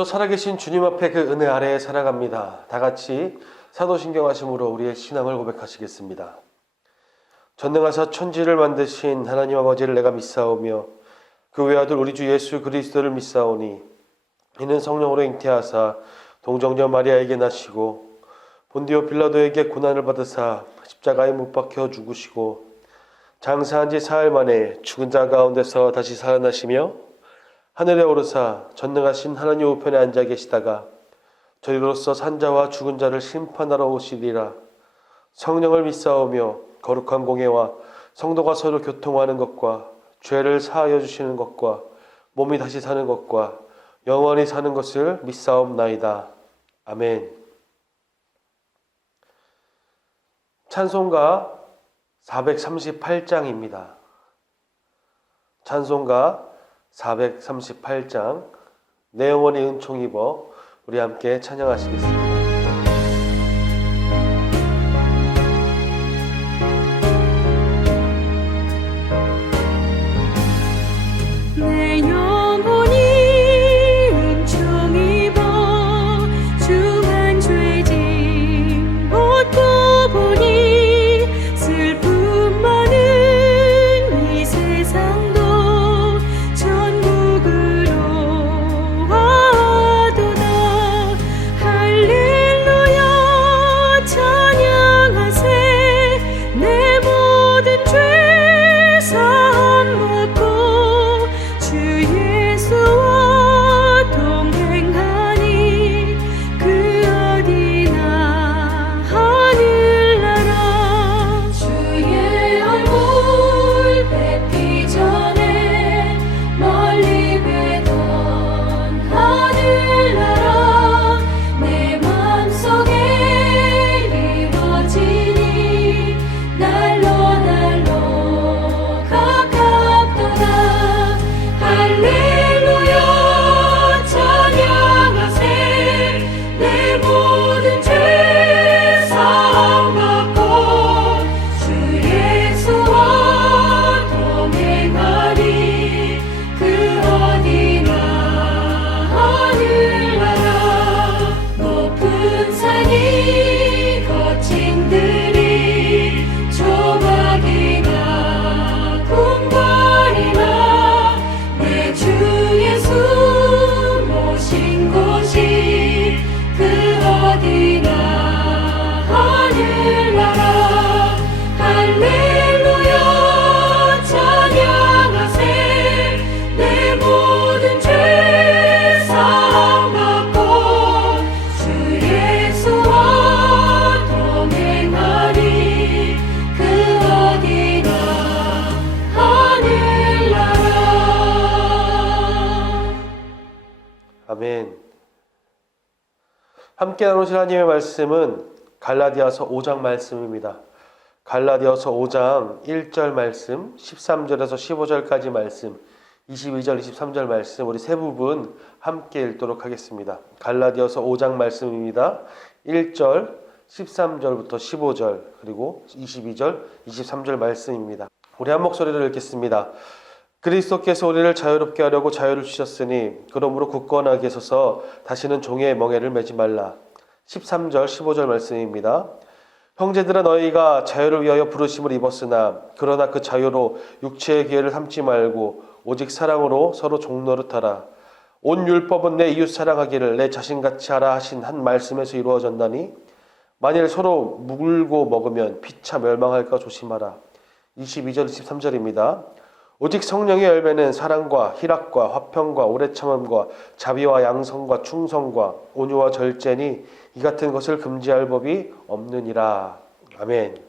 오늘도 살아계신 주님 앞에 그 은혜 아래에 살아갑니다. 다 같이 사도신경 하심으로 우리의 신앙을 고백하시겠습니다. 전능하사 천지를 만드신 하나님 아버지를 내가 믿사오며 그 외아들 우리 주 예수 그리스도를 믿사오니 이는 성령으로 잉태하사 동정녀 마리아에게 나시고 본디오 빌라도에게 고난을 받으사 십자가에 못 박혀 죽으시고 장사한 지 사흘 만에 죽은 자 가운데서 다시 살아나시며 하늘에 오르사 전능하신 하나님 우편에 앉아 계시다가 저희로서 산자와 죽은 자를 심판하러 오시리라. 성령을 믿사오며 거룩한 공예와 성도가 서로 교통하는 것과 죄를 사하여 주시는 것과 몸이 다시 사는 것과 영원히 사는 것을 믿사옵나이다. 아멘. 찬송가 438장입니다. 찬송가 438장 내 영혼이 은총 입어 우리 함께 찬양하시겠습니다. 아멘. 함께 나누실 하나님의 말씀은 갈라디아서 5장 말씀입니다. 갈라디아서 5장 1절 말씀, 13절에서 15절까지 말씀, 22절, 23절 말씀 우리 세 부분 함께 읽도록 하겠습니다. 갈라디아서 5장 말씀입니다. 1절, 13절부터 15절, 그리고 22절, 23절 말씀입니다. 우리 한 목소리로 읽겠습니다. 그리스도께서 우리를 자유롭게 하려고 자유를 주셨으니 그러므로 굳건하게 서서 다시는 종의 멍에를 매지 말라. 13절 15절 말씀입니다. 형제들아 너희가 자유를 위하여 부르심을 입었으나 그러나 그 자유로 육체의 기회를 삼지 말고 오직 사랑으로 서로 종노릇하라. 온 율법은 내 이웃 사랑하기를 내 자신같이 하라 하신 한 말씀에서 이루어졌나니 만일 서로 물고 먹으면 피차 멸망할까 조심하라. 22절 23절입니다. 오직 성령의 열매는 사랑과 희락과 화평과 오래 참음과 자비와 양성과 충성과 온유와 절제니 이 같은 것을 금지할 법이 없느니라. 아멘.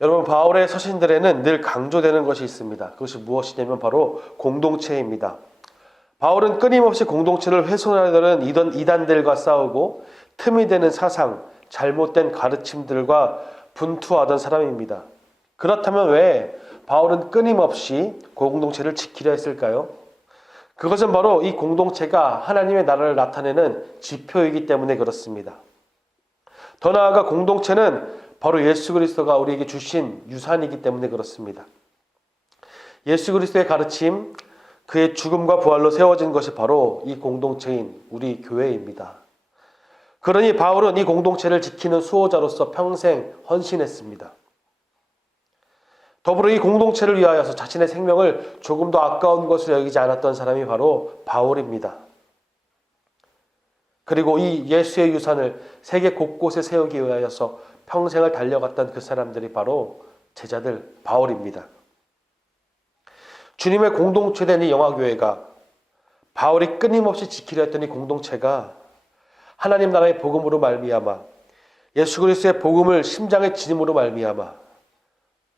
여러분, 바울의 서신들에는 늘 강조되는 것이 있습니다. 그것이 무엇이냐면 바로 공동체입니다. 바울은 끊임없이 공동체를 훼손하려는 이단들과 싸우고 틈이 되는 사상, 잘못된 가르침들과 분투하던 사람입니다. 그렇다면 왜 바울은 끊임없이 공동체를 지키려 했을까요? 그것은 바로 이 공동체가 하나님의 나라를 나타내는 지표이기 때문에 그렇습니다. 더 나아가 공동체는 바로 예수 그리스도가 우리에게 주신 유산이기 때문에 그렇습니다. 예수 그리스도의 가르침, 그의 죽음과 부활로 세워진 것이 바로 이 공동체인 우리 교회입니다. 그러니 바울은 이 공동체를 지키는 수호자로서 평생 헌신했습니다. 더불어 이 공동체를 위하여서 자신의 생명을 조금도 아까운 것으로 여기지 않았던 사람이 바로 바울입니다. 그리고 이 예수의 유산을 세계 곳곳에 세우기 위하여서 평생을 달려갔던 그 사람들이 바로 제자들 바울입니다. 주님의 공동체된 이 영화교회가 바울이 끊임없이 지키려 했던 이 공동체가 하나님 나라의 복음으로 말미암아 예수 그리스도의 복음을 심장에 지님으로 말미암아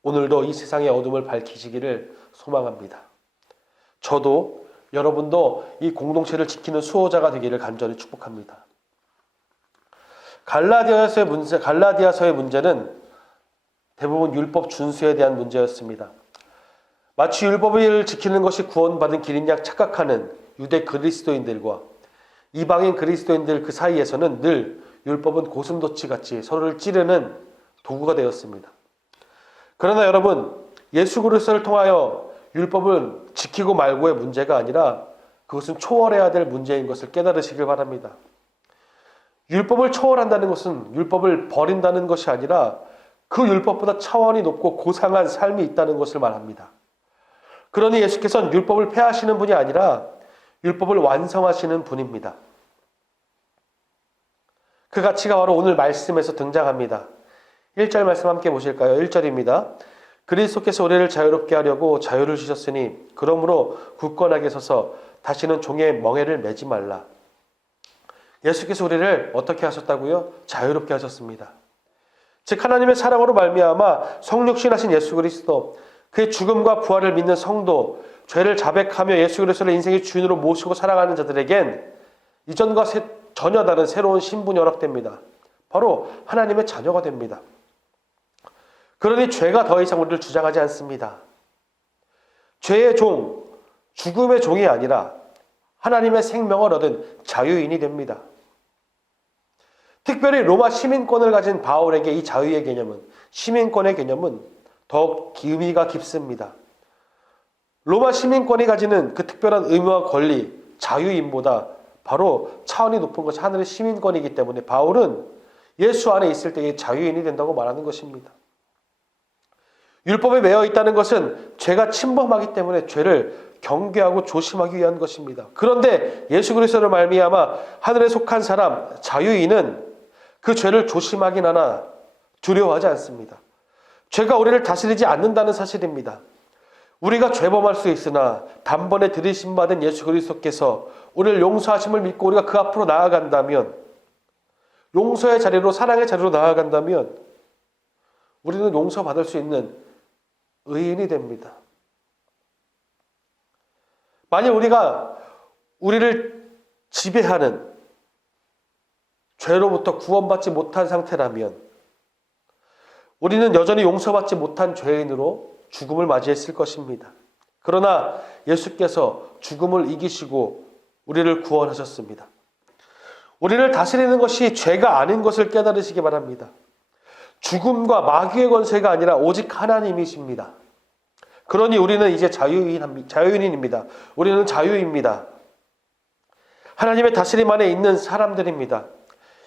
오늘도 이 세상의 어둠을 밝히시기를 소망합니다. 저도 여러분도 이 공동체를 지키는 수호자가 되기를 간절히 축복합니다. 갈라디아서의 문제는 대부분 율법 준수에 대한 문제였습니다. 마치 율법을 지키는 것이 구원받은 길인 양 착각하는 유대 그리스도인들과 이방인 그리스도인들 그 사이에서는 늘 율법은 고슴도치같이 서로를 찌르는 도구가 되었습니다. 그러나 여러분, 예수 그리스도를 통하여 율법을 지키고 말고의 문제가 아니라 그것은 초월해야 될 문제인 것을 깨달으시길 바랍니다. 율법을 초월한다는 것은 율법을 버린다는 것이 아니라 그 율법보다 차원이 높고 고상한 삶이 있다는 것을 말합니다. 그러니 예수께서는 율법을 폐하시는 분이 아니라 율법을 완성하시는 분입니다. 그 가치가 바로 오늘 말씀에서 등장합니다. 1절 말씀 함께 보실까요? 1절입니다. 그리스도께서 우리를 자유롭게 하려고 자유를 주셨으니 그러므로 굳건하게 서서 다시는 종의 멍에를 매지 말라. 예수께서 우리를 어떻게 하셨다고요? 자유롭게 하셨습니다. 즉 하나님의 사랑으로 말미암아 성육신하신 예수 그리스도, 그의 죽음과 부활을 믿는 성도, 죄를 자백하며 예수 그리스도를 인생의 주인으로 모시고 살아가는 자들에겐 이전과 전혀 다른 새로운 신분이 허락됩니다. 바로 하나님의 자녀가 됩니다. 그러니 죄가 더 이상 우리를 주장하지 않습니다. 죄의 종, 죽음의 종이 아니라 하나님의 생명을 얻은 자유인이 됩니다. 특별히 로마 시민권을 가진 바울에게 이 자유의 개념은, 시민권의 개념은 더욱 의미가 깊습니다. 로마 시민권이 가지는 그 특별한 의무와 권리, 자유인보다 바로 차원이 높은 것이 하늘의 시민권이기 때문에 바울은 예수 안에 있을 때의 자유인이 된다고 말하는 것입니다. 율법에 매여 있다는 것은 죄가 침범하기 때문에 죄를 경계하고 조심하기 위한 것입니다. 그런데 예수 그리스도를 말미암아 하늘에 속한 사람, 자유인은 그 죄를 조심하긴 하나 두려워하지 않습니다. 죄가 우리를 다스리지 않는다는 사실입니다. 우리가 죄범할 수 있으나 단번에 들이심 받은 예수 그리스도께서 우리를 용서하심을 믿고 우리가 그 앞으로 나아간다면, 용서의 자리로, 사랑의 자리로 나아간다면 우리는 용서받을 수 있는 의인이 됩니다. 만약 우리가 우리를 지배하는 죄로부터 구원받지 못한 상태라면 우리는 여전히 용서받지 못한 죄인으로 죽음을 맞이했을 것입니다. 그러나 예수께서 죽음을 이기시고 우리를 구원하셨습니다. 우리를 다스리는 것이 죄가 아닌 것을 깨달으시기 바랍니다. 죽음과 마귀의 권세가 아니라 오직 하나님이십니다. 그러니 우리는 이제 자유인입니다. 우리는 자유입니다. 하나님의 다스림 안에 있는 사람들입니다.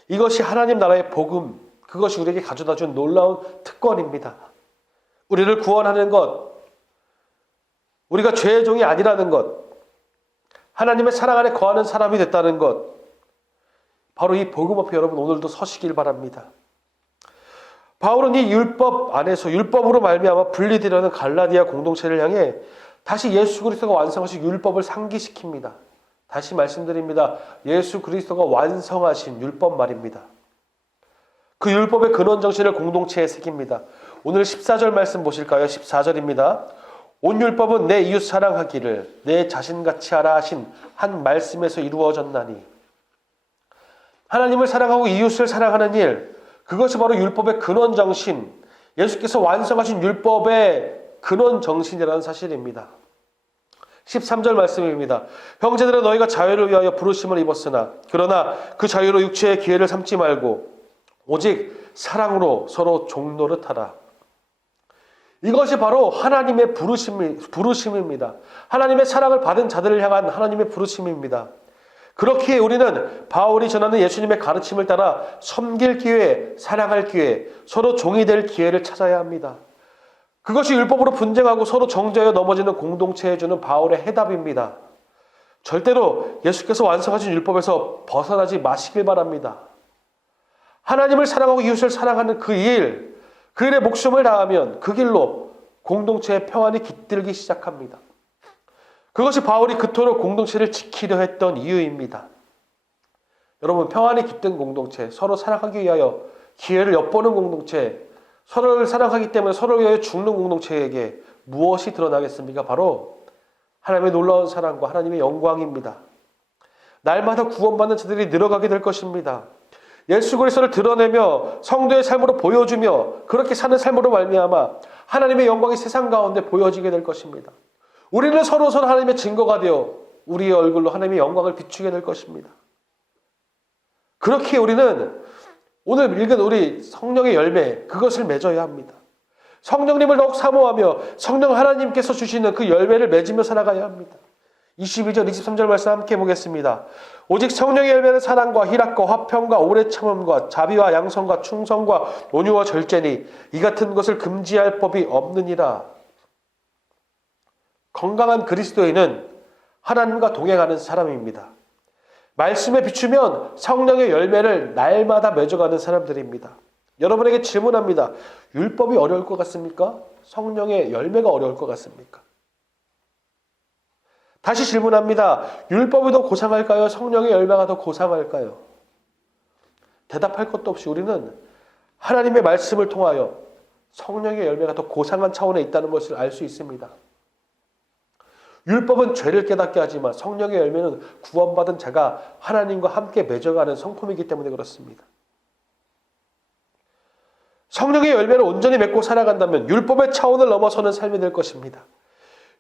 이것이 하나님 나라의 복음, 그것이 우리에게 가져다 준 놀라운 특권입니다. 우리를 구원하는 것, 우리가 죄의 종이 아니라는 것, 하나님의 사랑 안에 거하는 사람이 됐다는 것, 바로 이 복음 앞에 여러분 오늘도 서시길 바랍니다. 바울은 이 율법 안에서 율법으로 말미암아 분리되려는 갈라디아 공동체를 향해 다시 예수 그리스도가 완성하신 율법을 상기시킵니다. 다시 말씀드립니다. 예수 그리스도가 완성하신 율법 말입니다. 그 율법의 근원 정신을 공동체에 새깁니다. 오늘 14절 말씀 보실까요? 14절입니다. 온 율법은 내 이웃 사랑하기를 내 자신같이 하라 하신 한 말씀에서 이루어졌나니. 하나님을 사랑하고 이웃을 사랑하는 일, 그것이 바로 율법의 근원 정신, 예수께서 완성하신 율법의 근원 정신이라는 사실입니다. 13절 말씀입니다. 형제들아 너희가 자유를 위하여 부르심을 입었으나 그러나 그 자유로 육체의 기회를 삼지 말고 오직 사랑으로 서로 종노릇하라. 이것이 바로 하나님의 부르심입니다. 하나님의 사랑을 받은 자들을 향한 하나님의 부르심입니다. 그렇기에 우리는 바울이 전하는 예수님의 가르침을 따라 섬길 기회, 사랑할 기회, 서로 종이 될 기회를 찾아야 합니다. 그것이 율법으로 분쟁하고 서로 정죄하여 넘어지는 공동체에 주는 바울의 해답입니다. 절대로 예수께서 완성하신 율법에서 벗어나지 마시길 바랍니다. 하나님을 사랑하고 이웃을 사랑하는 그 일에 목숨을 다하면 그 길로 공동체의 평안이 깃들기 시작합니다. 그것이 바울이 그토록 공동체를 지키려 했던 이유입니다. 여러분, 평안이 깃든 공동체, 서로 사랑하기 위하여 기회를 엿보는 공동체, 서로를 사랑하기 때문에 서로를 위하여 죽는 공동체에게 무엇이 드러나겠습니까? 바로 하나님의 놀라운 사랑과 하나님의 영광입니다. 날마다 구원받는 자들이 늘어가게 될 것입니다. 예수 그리스도를 드러내며 성도의 삶으로 보여주며 그렇게 사는 삶으로 말미암아 하나님의 영광이 세상 가운데 보여지게 될 것입니다. 우리는 서로 하나님의 증거가 되어 우리의 얼굴로 하나님의 영광을 비추게 될 것입니다. 그렇게 우리는 오늘 읽은 우리 성령의 열매, 그것을 맺어야 합니다. 성령님을 더욱 사모하며 성령 하나님께서 주시는 그 열매를 맺으며 살아가야 합니다. 22절, 23절 말씀 함께 보겠습니다. 오직 성령의 열매는 사랑과 희락과 화평과 오래 참음과 자비와 양성과 충성과 온유와 절제니 이 같은 것을 금지할 법이 없느니라. 건강한 그리스도인은 하나님과 동행하는 사람입니다. 말씀에 비추면 성령의 열매를 날마다 맺어가는 사람들입니다. 여러분에게 질문합니다. 율법이 어려울 것 같습니까? 성령의 열매가 어려울 것 같습니까? 다시 질문합니다. 율법이 더 고상할까요? 성령의 열매가 더 고상할까요? 대답할 것도 없이 우리는 하나님의 말씀을 통하여 성령의 열매가 더 고상한 차원에 있다는 것을 알 수 있습니다. 율법은 죄를 깨닫게 하지만 성령의 열매는 구원받은 자가 하나님과 함께 맺어가는 성품이기 때문에 그렇습니다. 성령의 열매를 온전히 맺고 살아간다면 율법의 차원을 넘어서는 삶이 될 것입니다.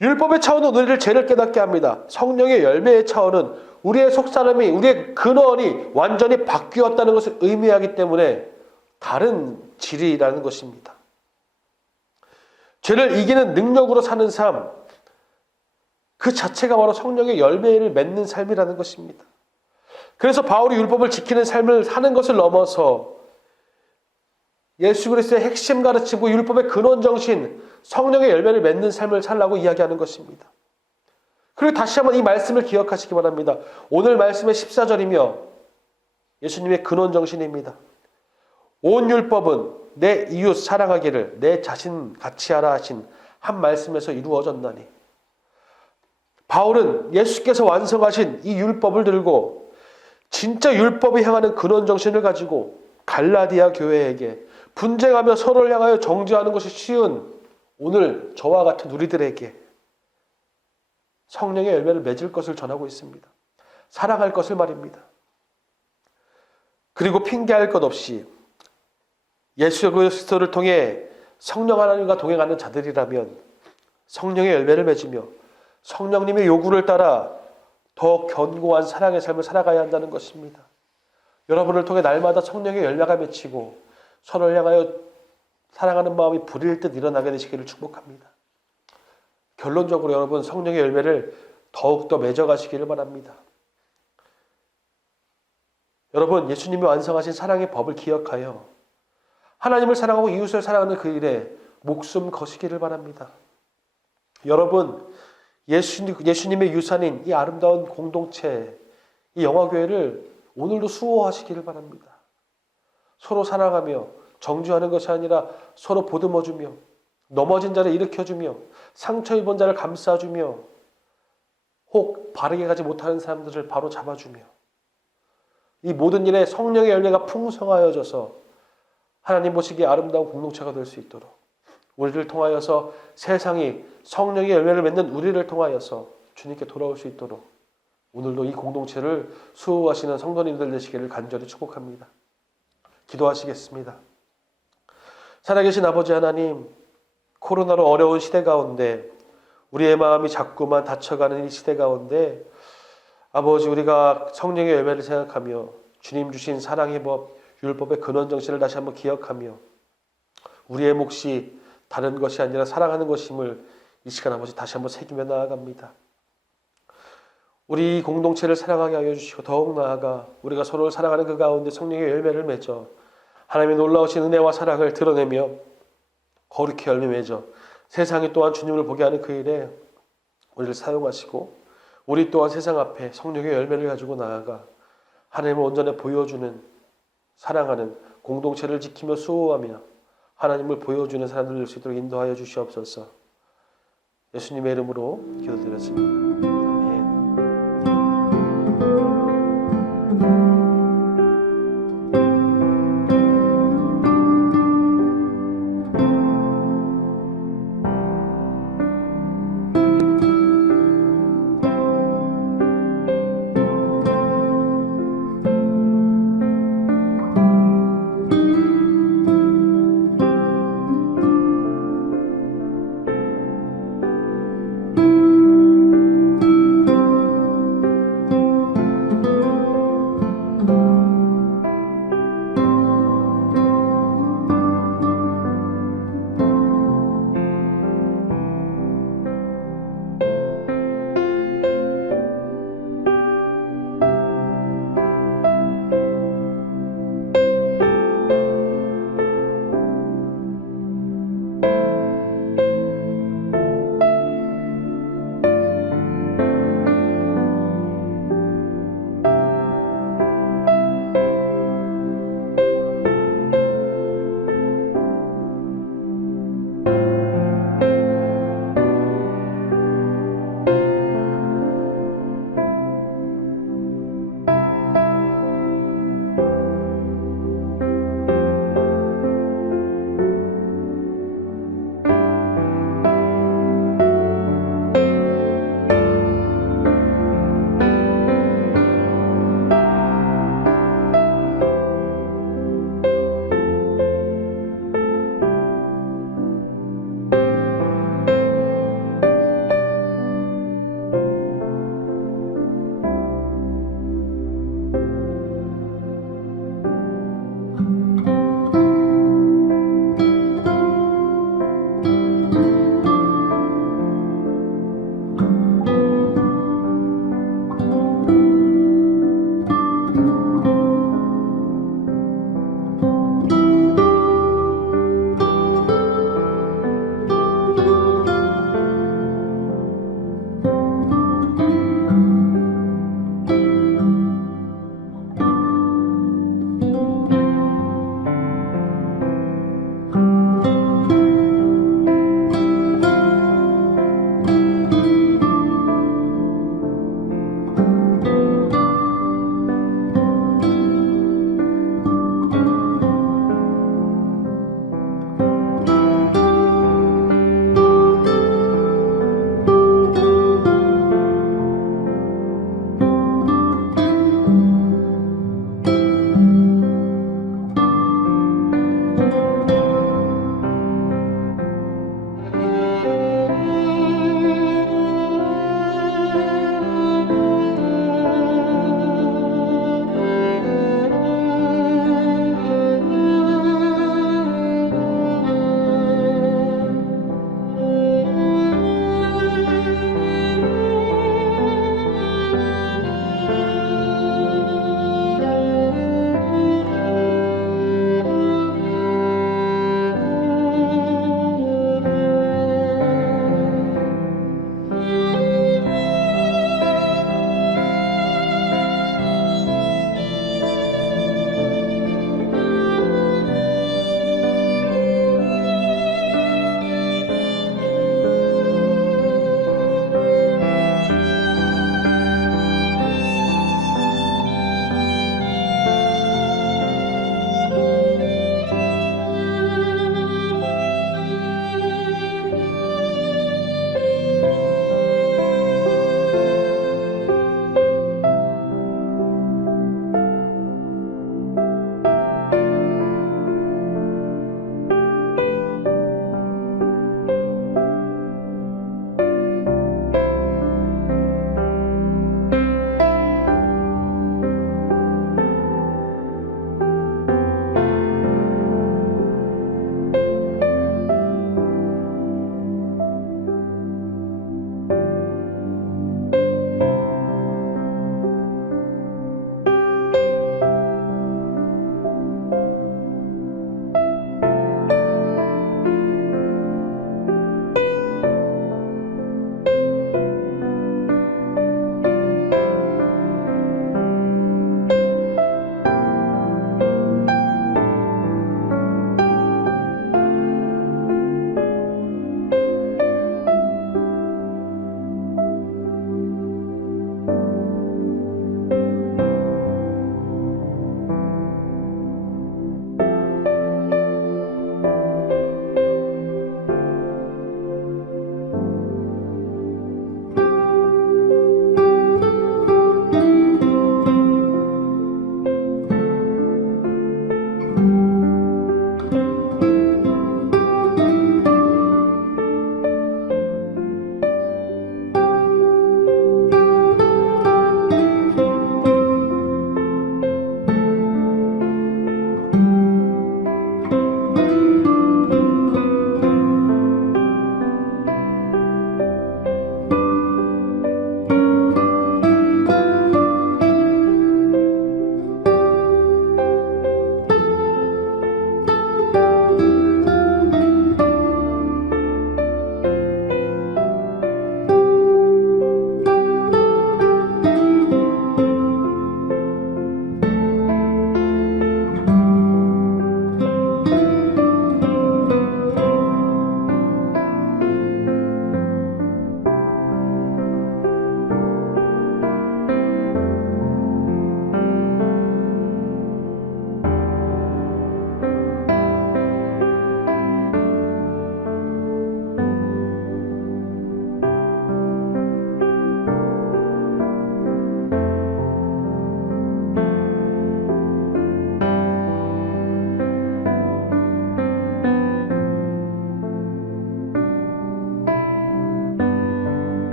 율법의 차원은 우리를 죄를 깨닫게 합니다. 성령의 열매의 차원은 우리의 속사람이, 우리의 근원이 완전히 바뀌었다는 것을 의미하기 때문에 다른 질이라는 것입니다. 죄를 이기는 능력으로 사는 삶, 그 자체가 바로 성령의 열매를 맺는 삶이라는 것입니다. 그래서 바울이 율법을 지키는 삶을 사는 것을 넘어서 예수 그리스도의 핵심 가르치고 율법의 근원 정신, 성령의 열매를 맺는 삶을 살라고 이야기하는 것입니다. 그리고 다시 한번 이 말씀을 기억하시기 바랍니다. 오늘 말씀의 14절이며 예수님의 근원 정신입니다. 온 율법은 내 이웃 사랑하기를 내 자신 같이 하라 하신 한 말씀에서 이루어졌나니. 바울은 예수께서 완성하신 이 율법을 들고 진짜 율법에 향하는 근원 정신을 가지고 갈라디아 교회에게 분쟁하며 서로를 향하여 정죄하는 것이 쉬운 오늘 저와 같은 우리들에게 성령의 열매를 맺을 것을 전하고 있습니다. 사랑할 것을 말입니다. 그리고 핑계할 것 없이 예수 그리스도를 통해 성령 하나님과 동행하는 자들이라면 성령의 열매를 맺으며 성령님의 요구를 따라 더 견고한 사랑의 삶을 살아가야 한다는 것입니다. 여러분을 통해 날마다 성령의 열매가 맺히고 서로를 향하여 사랑하는 마음이 불일 듯 일어나게 되시기를 축복합니다. 결론적으로 여러분 성령의 열매를 더욱더 맺어가시기를 바랍니다. 여러분 예수님이 완성하신 사랑의 법을 기억하여 하나님을 사랑하고 이웃을 사랑하는 그 일에 목숨 거시기를 바랍니다. 여러분 예수님의 유산인 이 아름다운 공동체, 이 영화교회를 오늘도 수호하시기를 바랍니다. 서로 사랑하며 정죄하는 것이 아니라 서로 보듬어주며 넘어진 자를 일으켜주며 상처 입은 자를 감싸주며 혹 바르게 가지 못하는 사람들을 바로 잡아주며 이 모든 일에 성령의 열매가 풍성하여져서 하나님 보시기에 아름다운 공동체가 될 수 있도록 우리를 통하여서 세상이 성령의 열매를 맺는 우리를 통하여서 주님께 돌아올 수 있도록 오늘도 이 공동체를 수호하시는 성도님들 되시기를 간절히 축복합니다. 기도하시겠습니다. 살아계신 아버지 하나님, 코로나로 어려운 시대 가운데 우리의 마음이 자꾸만 다쳐가는 이 시대 가운데 아버지 우리가 성령의 열매를 생각하며 주님 주신 사랑의 법, 율법의 근원 정신을 다시 한번 기억하며 우리의 몫이 다른 것이 아니라 사랑하는 것임을 이 시간 아버지 다시 한번 새기며 나아갑니다. 우리 공동체를 사랑하게 하여 주시고 더욱 나아가 우리가 서로를 사랑하는 그 가운데 성령의 열매를 맺어 하나님의 놀라우신 은혜와 사랑을 드러내며 거룩히 열매 맺어 세상이 또한 주님을 보게 하는 그 일에 우리를 사용하시고 우리 또한 세상 앞에 성령의 열매를 가지고 나아가 하나님을 온전히 보여주는 사랑하는 공동체를 지키며 수호하며 하나님을 보여주는 사람들 될 수 있도록 인도하여 주시옵소서. 예수님의 이름으로 기도드렸습니다.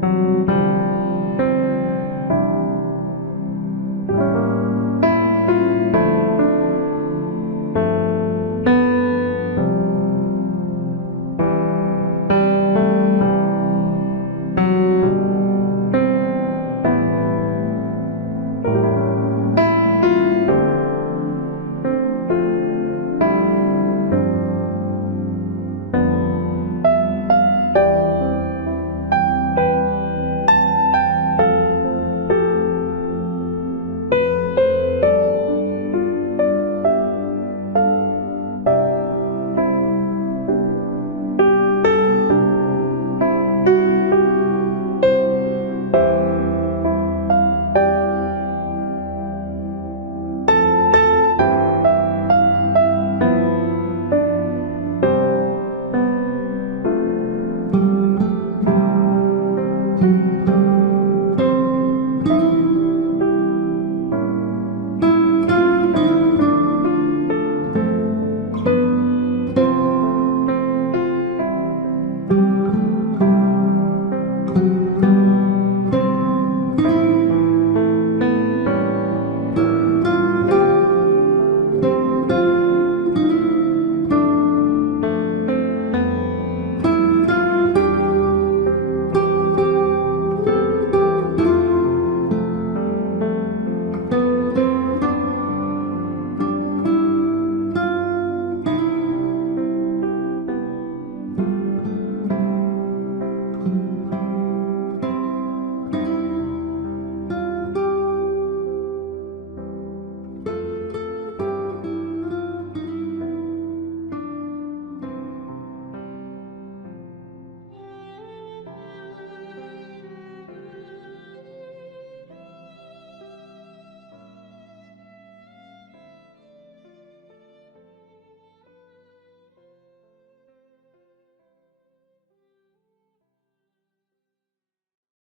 네.